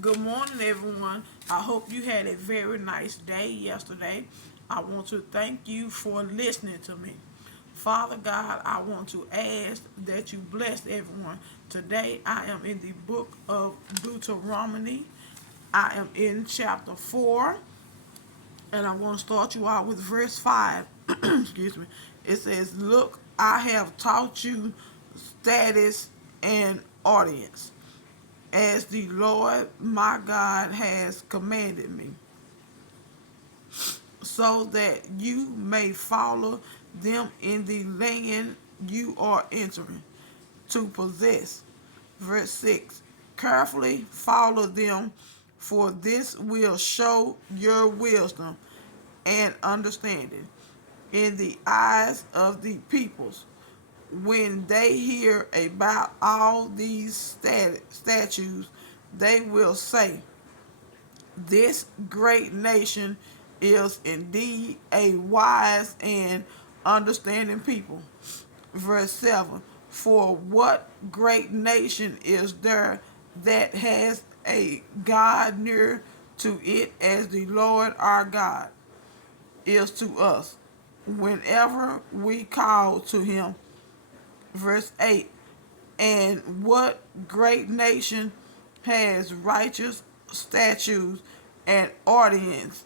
Good morning, everyone. I hope you had a very nice day yesterday. I want to thank you for listening to me. Father God, I want to ask that you bless everyone. Today, I am in the book of Deuteronomy. I am in chapter 4, and I want to start you out with verse 5. Excuse me. It says, "Look, I have taught you status and audience, as the Lord my God has commanded me, so that you may follow them in the land you are entering to possess." Verse 6. Carefully follow them, for this will show your wisdom and understanding in the eyes of the peoples. When they hear about all these statutes, they will say, "This great nation is indeed a wise and understanding people." Verse 7. For what great nation is there that has a God near to it as the Lord our God is to us, whenever we call to him? Verse 8. And what great nation has righteous statutes and ordinance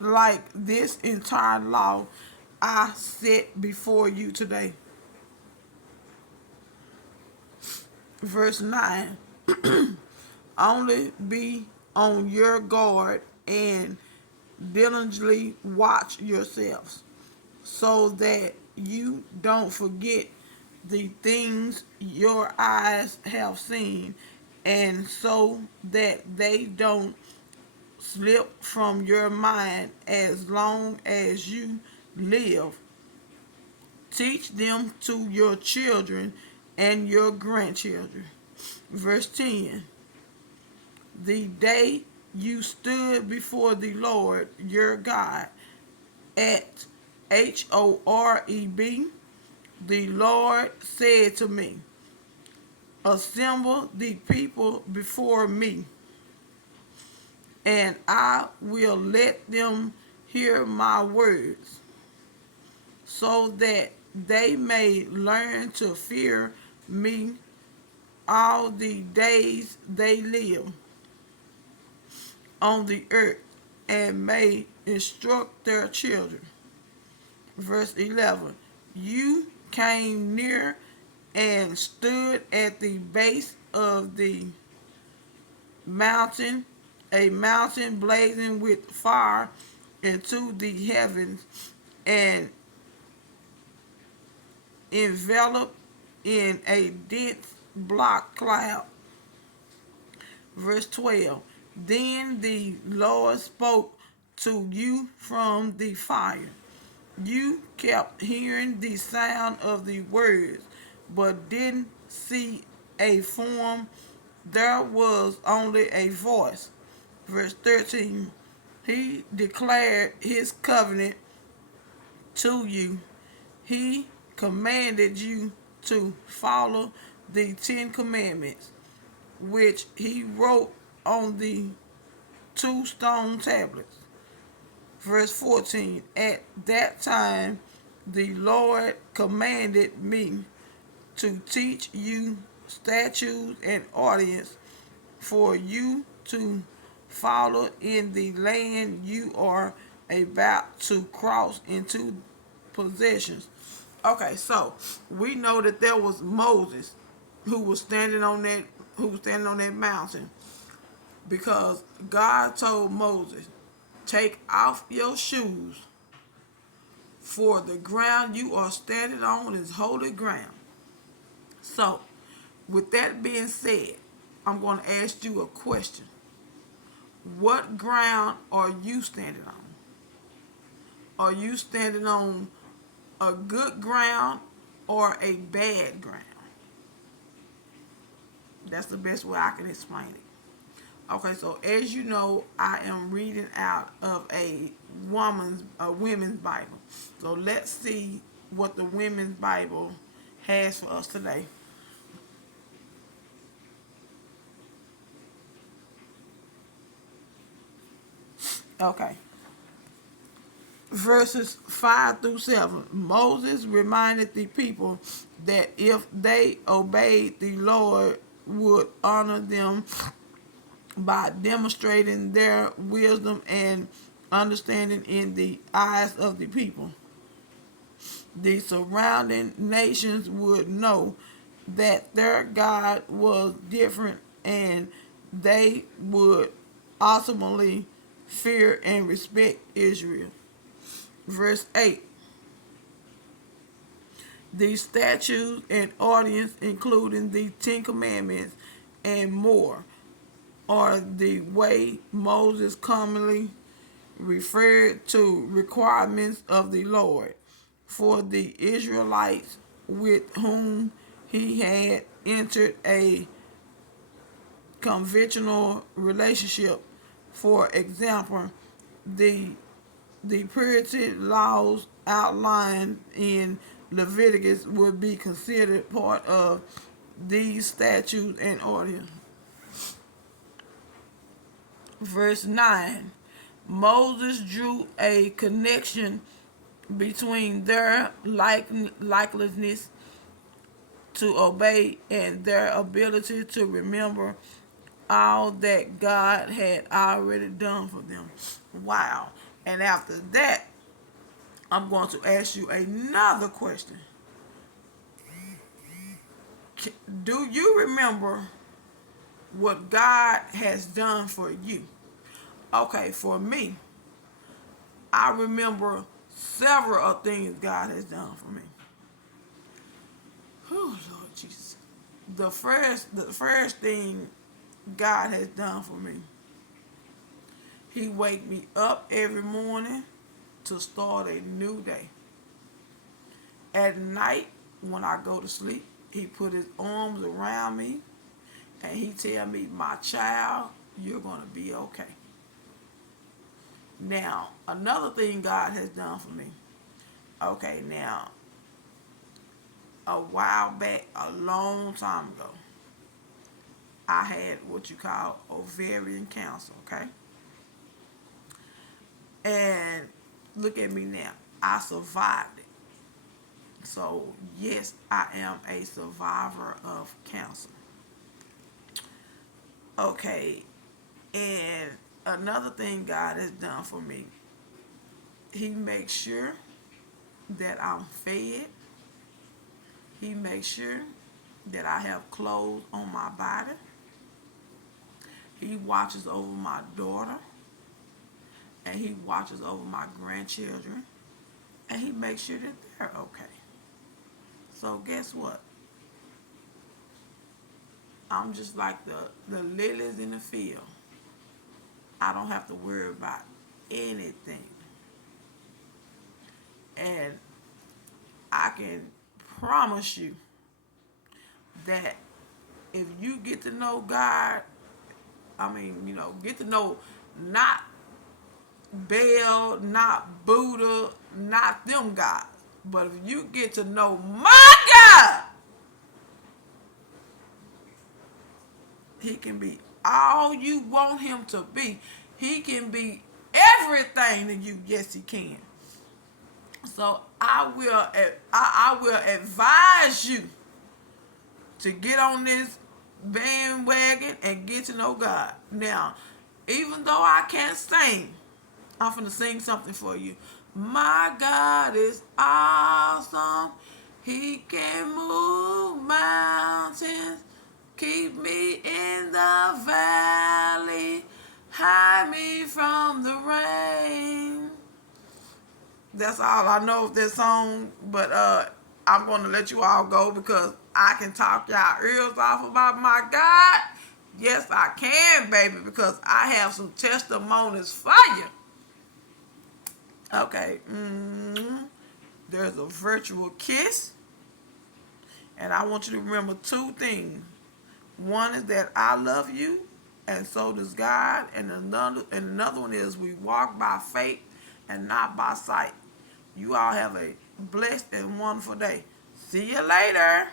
like this entire law I set before you today? Verse 9. Only be on your guard and diligently watch yourselves, so that you don't forget the things your eyes have seen, and so that they don't slip from your mind as long as you live. Teach them to your children and your grandchildren. Verse 10. The day you stood before the Lord your God at Horeb, the Lord said to me, "Assemble the people before me, and I will let them hear my words, so that they may learn to fear me all the days they live on the earth, and may instruct their children." Verse 11. You came near and stood at the base of the mountain, a mountain blazing with fire into the heavens and enveloped in a dense black cloud. Verse 12. Then the Lord spoke to you from the fire. You kept hearing the sound of the words, but didn't see a form. There was only a voice. Verse 13. He declared his covenant to you. He commanded you to follow the 10 Commandments, which he wrote on the 2 stone tablets. Verse 14. At that time the Lord commanded me to teach you statutes and ordinances for you to follow in the land you are about to cross into possessions. Okay, so we know that there was Moses who was standing on that mountain, because God told Moses, "Take off your shoes, for the ground you are standing on is holy ground." So, with that being said, I'm going to ask you a question. What ground are you standing on? Are you standing on a good ground or a bad ground? That's the best way I can explain it. Okay, so as you know, I am reading out of a women's Bible. So let's see what the women's Bible has for us today. Okay. Verses 5 through 7. Moses reminded the people that if they obeyed, the Lord would honor them by demonstrating their wisdom and understanding in the eyes of the people. The surrounding nations would know that their God was different, and they would ultimately fear and respect Israel. Verse 8. The statutes and ordinances, including the Ten Commandments and more, are the way Moses commonly referred to requirements of the Lord for the Israelites with whom he had entered a conventional relationship. For example, the purity laws outlined in Leviticus would be considered part of these statutes and orders. Verse 9. Moses drew a connection between their likeness to obey and their ability to remember all that God had already done for them. Wow. And after that, I'm going to ask you another question. Do you remember what God has done for you? Okay, for me, I remember several of things God has done for me. Oh, Lord Jesus. The first thing God has done for me, he wake me up every morning to start a new day. At night, when I go to sleep, he put his arms around me and he tell me, my child, you're going to be okay. Now, another thing God has done for me. Okay, now, a while back, a long time ago, I had what you call ovarian cancer, okay? And look at me now. I survived it. So, yes, I am a survivor of cancer. Okay, and another thing God has done for me, he makes sure that I'm fed. He makes sure that I have clothes on my body. He watches over my daughter. And he watches over my grandchildren. And he makes sure that they're okay. So guess what? I'm just like the lilies in the field. I don't have to worry about anything. And I can promise you that if you get to know God, get to know not Baal, not Buddha, not them gods, but if you get to know my God, he can be all you want him to be. He can be everything to you. Yes, he can. So I will advise you to get on this bandwagon and get to know God. Now, even though I can't sing, I'm finna sing something for you. My God is awesome. He can move mountains. Keep me in the valley. Hide me from the rain. That's all I know of this song, but I'm going to let you all go because I can talk y'all ears off about my God. Yes, I can, baby, because I have some testimonies for you. Okay, there's a virtual kiss, and I want you to remember two things. One is that I love you, and so does God, and another one is we walk by faith and not by sight. You all have a blessed and wonderful day. See you later.